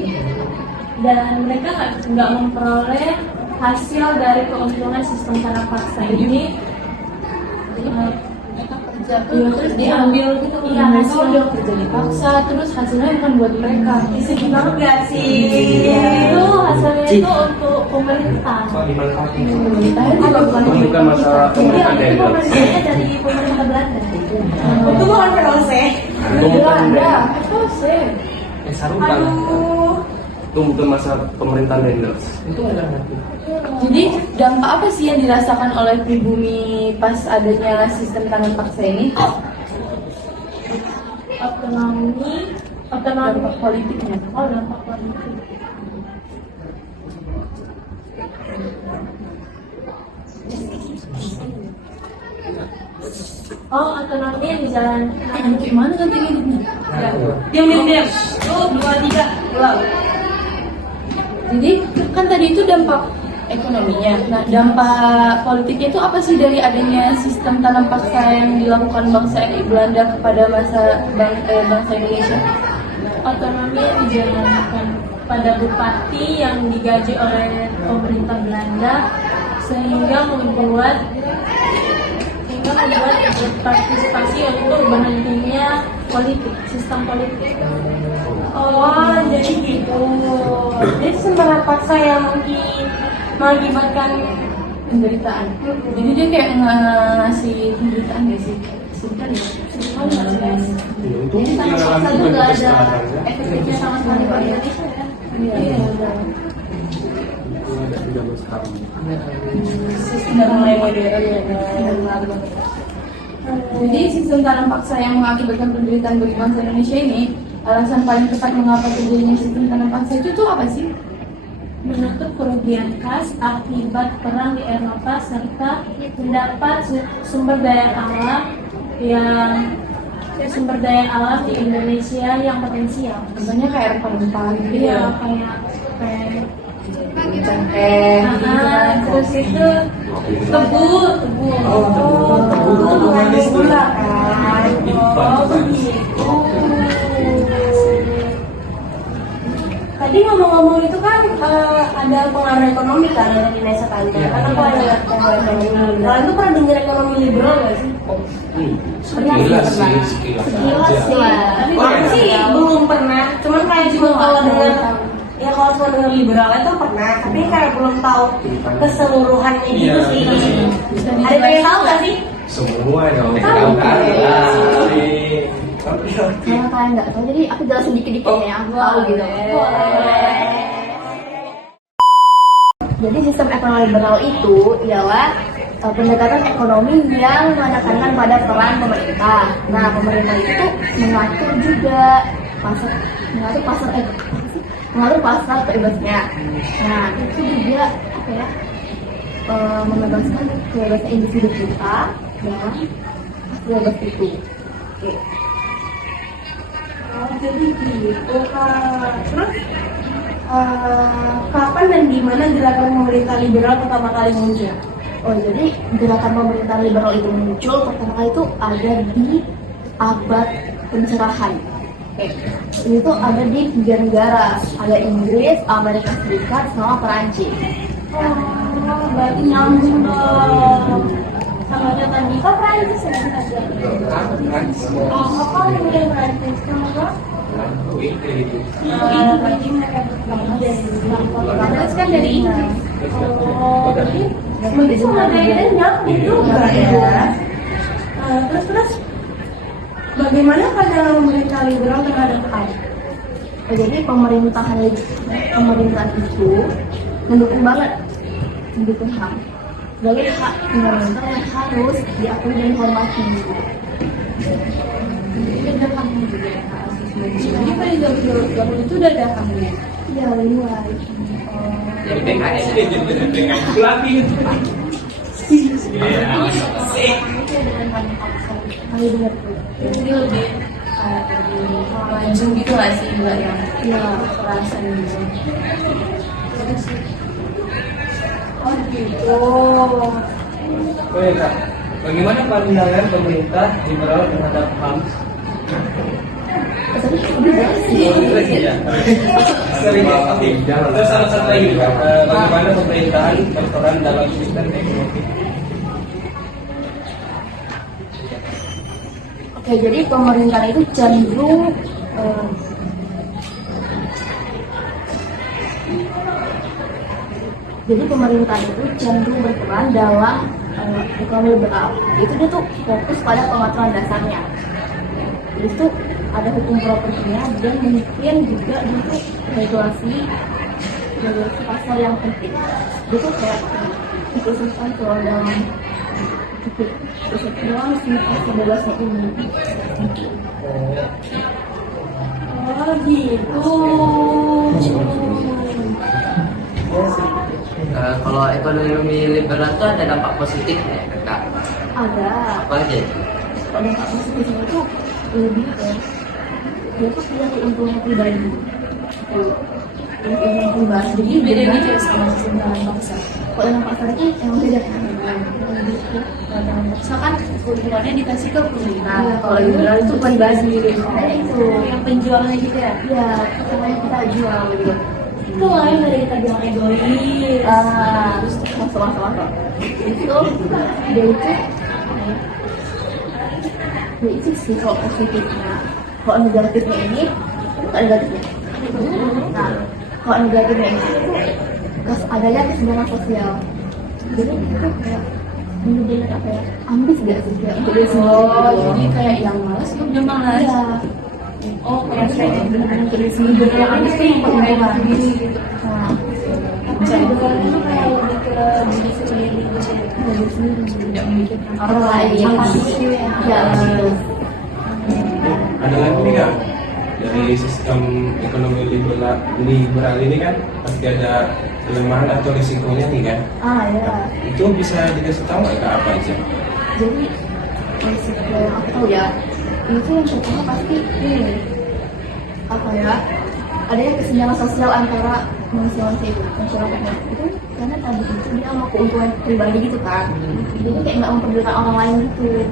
dan mereka nggak memperoleh hasil dari keuntungan sistem tanah paksa ini. Terus diambil gitu, iya mereka udah kerja dipaksa, terus hasilnya bukan buat mereka. sedih banget gak sih? Itu hasilnya itu untuk pemerintah. Pemerintah juga Bukan masalah pemerintah Iya, itu pemerintahnya dari pemerintah Belanda. Itu bukan PLC. Belanda, itu sih. Sarukan. Aduh. tumbuh masa pemerintahan Dendels. Itu nggak ngerti. Jadi dampak apa sih yang dirasakan oleh pribumi pas adanya sistem tanam paksa ini? Otonomi, Dampak politiknya. oh dampak politik. Oh, otonomi yang dijalankan. Gimana nanti hidupnya? Diam. Oh, 2, 3, pulang. Jadi kan tadi itu dampak ekonominya. Nah, dampak politiknya itu apa sih dari adanya sistem tanam paksa yang dilakukan bangsa Belanda kepada bangsa Indonesia? Otonomi yang dijalankan pada bupati yang digaji oleh pemerintah Belanda sehingga membuat berpartisipasi untuk bentuknya sistem politik. Oh, jadi gitu. Jadi sembarang paksa yang mungkin mengakibatkan Penderitaan. Jadi dia kayak ngasih penderitaan gak sih? Sebentar ya. Itu yang paksa lakukan juga sampai ada sekarang ya. efeknya sama sekali pada Indonesia ya. Iya. Sudah mulai modern ya. Jadi sistem tanam paksa yang mengakibatkan penderitaan bagi bangsa Indonesia ini, alasan paling tepat mengapa terjadinya sistem tanam paksa itu tuh apa sih? menutup kerugian khas akibat perang di Eropa serta mendapat sumber daya alam di Indonesia yang potensial. Contohnya kayak rempah-rempah gitu Iya, ya. kayak Cengkeh, gitu kan. terus itu tebu. Tebu manis tuh. Gula kan. Oh, begitu. Tadi ngomong-ngomong itu kan ada pengaruh ekonomi kan dari Indonesia tadi. Karena aku ada pengaruh ekonomi. Kalian tuh pernah dengar ekonomi liberal nggak sih? Sekilas sih. Sekilas sih. Tapi Oh, aku iya. sih belum pernah. Cuman kayak cuma kalau dengar kalau cuma dengar liberal itu pernah. Tapi kayak belum tahu keseluruhannya gitu sih. Ada yang pengen tahu nggak sih? Semua dong. Tahu. Kalau kalian nggak tahu, jadi aku jelasin dikit-dikit ya, aku tahu gitu. Jadi sistem ekonomi liberal itu ialah pendekatan ekonomi yang menekankan pada peran pemerintah. Nah, pemerintah itu mengatur juga mengatur pasar kebebasannya. Nah, itu juga apa ya? Membebaskan kebebasan individu kita dan bebas itu. Oke. Oh, jadi gitu Kak. Terus kapan dan di mana gerakan pemerintah liberal pertama kali muncul? Oh, jadi gerakan pemerintah liberal itu muncul pertama kali itu ada di abad pencerahan. Oke. Ini tuh ada di 3 negara, ada Inggris, Amerika Serikat, sama Perancis. Oh, berarti nyambung dong. Sama tadi kok Prancis ya tadi? Oh, kok milih Prancis? Kenapa? Perancis kan dari Inggris. Oh, jadi berarti sama daerah nyambung juga ya. Terus bagaimana pandangan pemerintah liberal terhadap HAM? Jadi pemerintahan itu mendukung banget HAM. Sebagai hak fundamental yang harus diakui dan dihormati. Jadi ada HAM-nya juga ya, hak asasi manusia. Jadi pada zaman itu udah ada HAM-nya. Iya, mulai. Jadi PKS dia jadi PKS pelatih itu. Ayo dengar tuh. Jadi lebih Maju gitu lah sih, enggak yang kekerasan gitu. oh gitu. Oh ya Kak, bagaimana pandangan pemerintah liberal terhadap HAM? Tapi udah jelas sih. Sering ya, oke. Terus salah satu lagi Kak, bagaimana pemerintahan berperan dalam sistem ekonomi? Oke, jadi pemerintahan itu cenderung berperan dalam ekonomi liberal. Itu dia tuh fokus pada pengaturan dasarnya. Terus tuh ada hukum propertinya dan mungkin juga untuk regulasi pasar yang penting. Itu tuh kayak dikhususkan kalau dalam doang si pasar bebasnya ini. Oh gitu. Kalau ekonomi liberal itu ada dampak positif ya kakak? Ada. Apa aja? Kalau dampak positifnya itu lebih ke dia tuh punya keuntungan pribadi. Keuntungan pribadi. Jadi beda gitu sama sistem dalam bangsa. Kalau dalam pasar itu emang beda kan? Misalkan keuntungannya dikasih ke pemerintah. Kalau liberal itu pribadi. Nah itu Yang penjualnya gitu ya. ya namanya kita jual gitu. Itu lain dari kita bilang egois. Masuk. Itu dia itu sih kalau positifnya. Kalau negatifnya ini bukan negatifnya. Nah, kalau negatifnya ini terus adanya kesenjangan sosial. Jadi itu kayak bener-bener apa ya? Ambis gak sih kayak untuk dia sendiri? Jadi kayak yang malas tuh dia malas. Iya. Oh kayak saya Bener-bener untuk dia sendiri. Yang ambis tuh yang keuntungan. Nah, bisa liberal itu kayak lebih ke diri sendiri gitu. diri sendiri. Tidak memikirkan Orang lain. Ya, gitu. Ada lagi nih kak, dari sistem ekonomi liberal ini kan pasti ada kelemahan atau risikonya nih kan. Ya. Itu bisa dikasih tahu nggak kak apa aja? Jadi risiko yang aku tahu ya itu yang pertama pasti ini apa ya adanya kesenjangan sosial antara manusia itu masyarakatnya itu karena tadi itu dia mau keuntungan pribadi gitu kan jadi kayak nggak memperdulikan orang lain gitu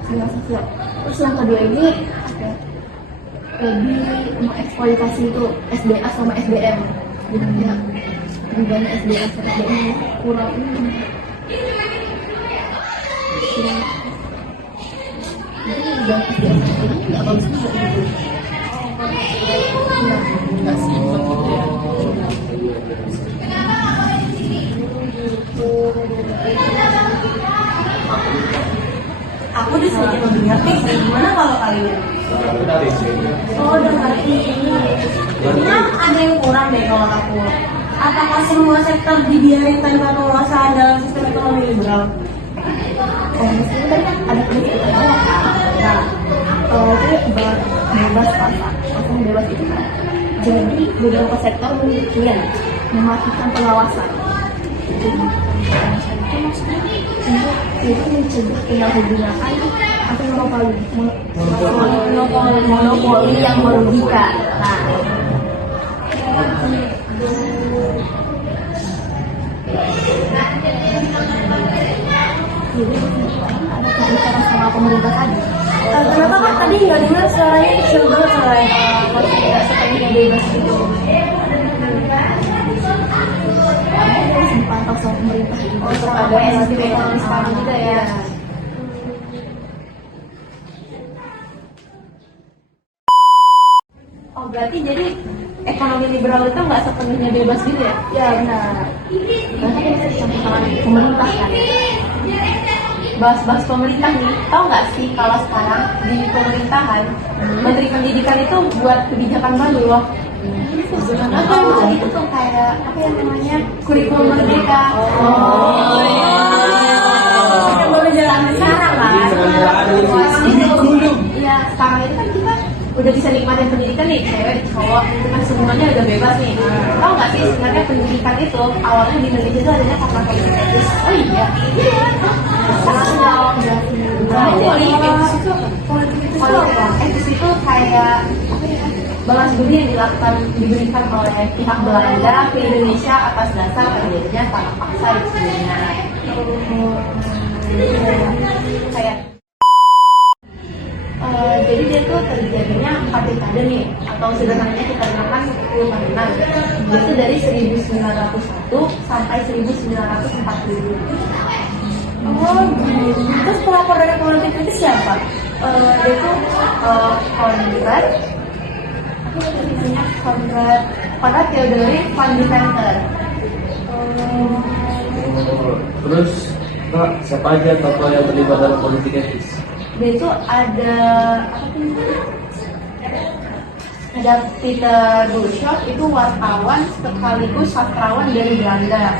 kesenjangan sosial. Terus yang kedua ini apa ya, lebih mengeksploitasi itu SDA sama SDM jadi dia lebih banyak SDA sama SDM kurang ini jadi udah SDM ini nggak bagus juga gitu. Nggak sih Aku di sini lebih ngerti sih. Gimana kalau kalian? Oh udah ngerti. Kayaknya ada yang kurang deh kalau aku. Apakah semua sektor dibiarin tanpa penguasaan dalam sistem ekonomi liberal? kalau di sini kan ada pendidikan awal kan. Nah, kalau itu bebas pasar bebas itu kan. Jadi beberapa sektor mungkin mematikan pengawasan. Itu mencegah penyalahgunaan atau monopoli yang merugikan. Nah, jadi ada kebijakan sama pemerintah tadi. Kenapa kan tadi nggak dengar suaranya kecil banget suaranya? Masih tidak sepenuhnya bebas gitu. Harus dipantau sama pemerintah. Untuk ada SDM ekonomi sekarang juga ya. Oh berarti jadi ekonomi liberal itu nggak sepenuhnya bebas gitu ya? Ya benar. Karena kan bisa disampaikan pemerintah kan. Bahas-bahas pemerintah nih, tahu nggak sih kalau sekarang di pemerintahan Menteri Pendidikan itu buat kebijakan baru loh. Apa itu tuh kayak apa yang namanya kurikulum merdeka. Oh iya. Yang baru jalan sekarang kan. Iya sekarang itu kan kita udah bisa nikmatin pendidikan nih, cewek, cowok, itu kan semuanya udah bebas nih. Tahu nggak sih sebenarnya pendidikan itu awalnya di Indonesia itu adanya karena politis. Oh iya. Jadi politis itu kayak balas budi yang diberikan oleh pihak Belanda ke Indonesia atas dasar terjadinya tanah paksa di sebelumnya. Kayak jadi dia tuh terjadinya 4 dekade nih, atau sederhananya kita gunakan 10 tahunan. Dia tuh dari 1901 sampai 1940. Oh gitu. Terus pelapor dari politik itu siapa? Dia tuh Konrad Theodore van Deventer. Terus kak, siapa aja tokoh yang terlibat dalam politik etis? dia itu ada apa tuh namanya? Ada Peter Bushok, itu wartawan sekaligus sastrawan dari Belanda.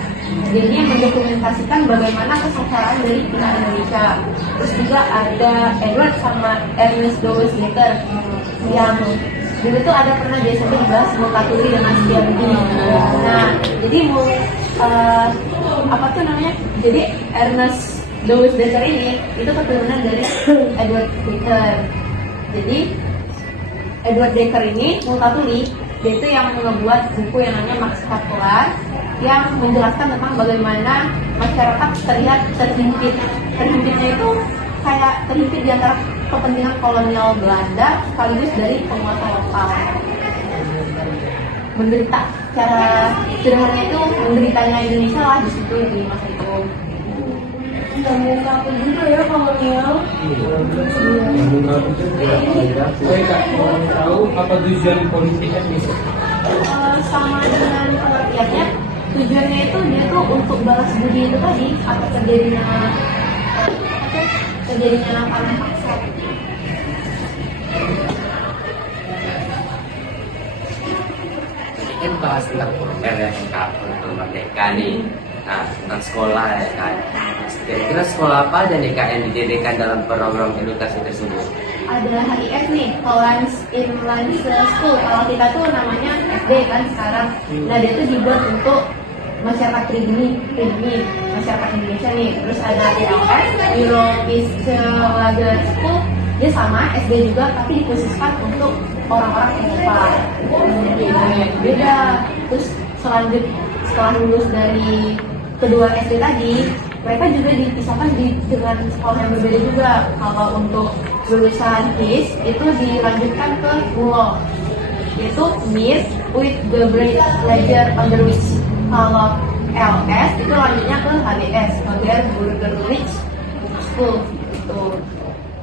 Jadi dia mendokumentasikan bagaimana kesastraan dari pihak Indonesia. Terus juga ada Edward sama Ernest Dowes Dekker yang dulu tuh ada pernah dia sampai dibahas Multatuli dengan Setia begini. Nah, jadi apa tuh namanya? Jadi Ernest Dowes Dekker ini itu keturunan dari Edward Dekker. Jadi Edward Dekker ini Multatuli, dia itu yang membuat buku yang namanya Max Havelaar yang menjelaskan tentang bagaimana masyarakat terlihat terhimpit. Terhimpitnya itu kayak terhimpit di antara kepentingan kolonial Belanda sekaligus dari penguasa lokal. Menderita, cara sederhananya itu menderitanya Indonesia lah di situ di masa itu. Nggak mau ngaku juga ya kolonial. Saya Kak mau tahu apa tujuan politik etnis? Sama dengan pengertiannya, tujuannya itu dia tuh untuk balas budi itu tadi atas terjadinya panen paksa. Ini kan bahas tentang program ya, Kak, untuk merdeka nih. Nah, tentang sekolah ya, Kak. Kira-kira sekolah apa aja nih, Kak, yang didirikan dalam program edukasi tersebut? Ada HIS nih, Hollands Inland School. Kalau kita tuh namanya SD kan sekarang. Nah dia tuh dibuat untuk masyarakat pribumi, masyarakat Indonesia nih. Terus ada ELS, Europees School. Dia sama SD juga, tapi dikhususkan untuk orang-orang Eropa. Beda. Terus setelah lulus dari kedua SD tadi, mereka juga dipisahkan dengan sekolah yang berbeda juga. Kalau untuk lulusan HIS itu dilanjutkan ke MULO, yaitu Miss with the Great Ledger on the Which. Kalau LS itu lanjutnya ke HBS, Hager Burgerlich School gitu.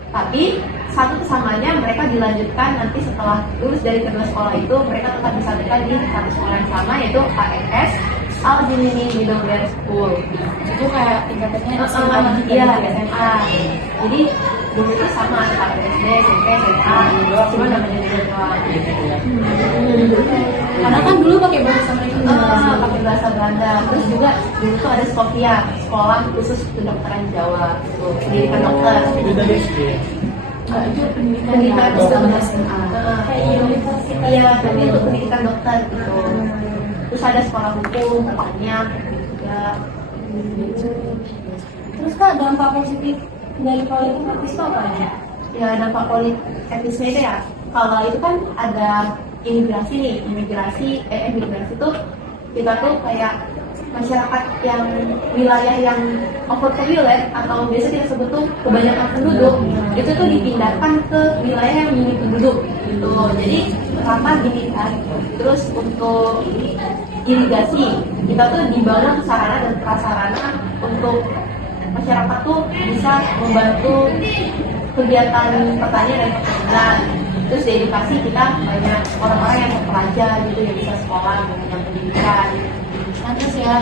Tapi satu kesamaannya mereka dilanjutkan nanti setelah lulus dari kedua sekolah itu, mereka tetap disatukan di satu sekolah yang sama, yaitu AMS Al-Jinini Middlebury School. Itu kayak tingkatannya SMA gitu ya, SMA. Jadi dulu itu sama antara SD, SMP, SMA, cuma namanya beda doang. Karena kan dulu pakai bahasa mereka. Pakai bahasa Belanda. Terus juga dulu tuh ada Sofia, sekolah khusus kedokteran Jawa, gitu. Pendidikan dokter. Itu dari SD. Itu Pendidikan dokter. SMA. Kayak universitas. Iya, tapi untuk pendidikan dokter gitu. Terus ada sekolah hukum, banyak juga. Terus Kak, dampak positif dari politik etnis itu apa aja? Ya dampak politik etnisnya itu ya, kalau itu kan ada imigrasi nih, imigrasi itu kita tuh kayak masyarakat yang wilayah yang overpopulated atau biasa kita sebut tuh kebanyakan penduduk, itu tuh dipindahkan ke wilayah yang minim penduduk gitu. Jadi rata gini kan. Terus untuk irigasi kita tuh dibangun sarana dan prasarana untuk masyarakat tuh bisa membantu kegiatan pertanian dan perkebunan. Terus di edukasi kita banyak orang-orang yang terpelajar gitu yang bisa sekolah, yang pendidikan. Terus ya,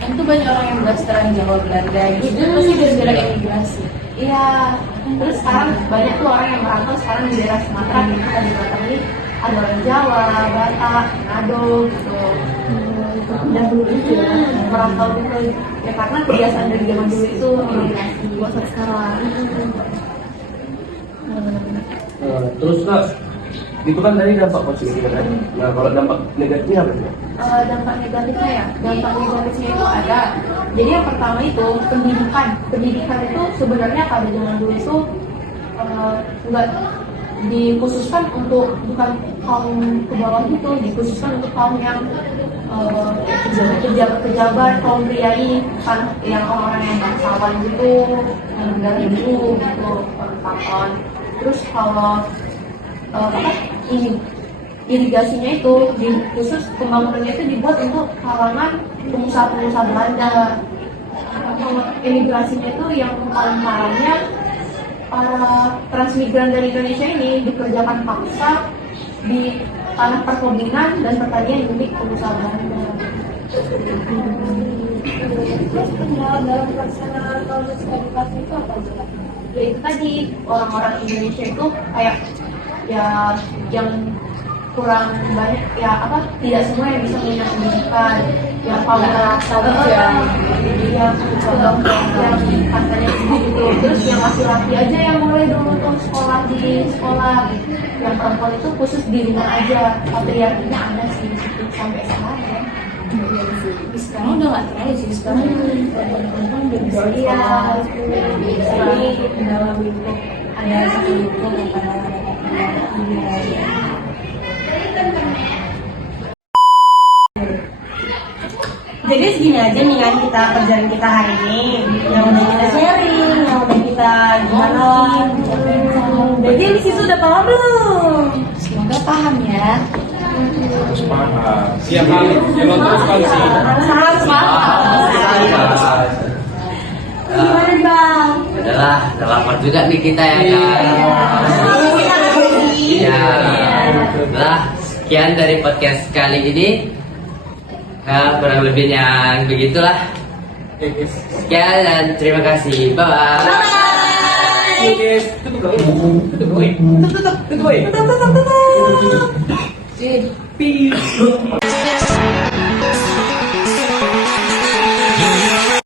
kan tuh banyak orang yang blasteran Jawa Belanda gitu, pasti gara-gara emigrasi. Iya, terus sekarang banyak tuh orang yang merantau sekarang di daerah Sumatera, kita di Batam ini ada orang Jawa, Batak, Manado gitu. Dan dulu itu ya, merantau gitu ya karena kebiasaan dari zaman dulu itu imigrasi buat sekarang. Terus Kak, itu kan tadi dampak positif kan? Nah kalau dampak negatifnya apa sih? Dampak negatifnya ya, dampak negatifnya itu ada. Jadi yang pertama itu pendidikan itu sebenarnya pada zaman dulu itu nggak dikhususkan untuk bukan kaum ke bawah gitu, dikhususkan untuk kaum yang pejabat, kaum priai, kan yang orang-orang yang bangsawan gitu, yang dari dulu gitu, orang. Terus kalau ini irigasinya itu khusus pembangunannya itu dibuat untuk kalangan pengusaha-pengusaha Belanda. Imigrasinya itu yang paling parahnya para transmigran dari Indonesia ini dikerjakan paksa di tanah perkebunan dan pertanian milik pengusaha Belanda. Terus kendala dalam pelaksanaan proses edukasi itu apa aja? ya itu tadi orang-orang Indonesia itu kayak ya yang kurang banyak ya apa tidak semua yang bisa minat pendidikan yang pamor saja jadi yang katanya gitu terus yang laki-laki aja yang mulai dulu tuh sekolah di sekolah yang perempuan itu khusus di rumah aja patriarkinya ada sih di situ sampai sekarang ya. Sekarang udah nggak terlalu sih sekarang perempuan udah bisa sekolah ini dalam bentuk ada satu bentuk kepada Jadi segini aja nih kan kita kerjaan kita hari ini. Yang udah kita sharing, yang udah kita gimana. Jadi di situ udah paham belum? semoga paham ya. Siap kali, jangan terus kali sih. Gimana bang? Adalah terlapar juga nih kita ya kan. Ya, nah sekian dari podcast kali ini. Nah, kurang lebihnya begitulah. Sekian dan terima kasih. Bye bye. Tutup.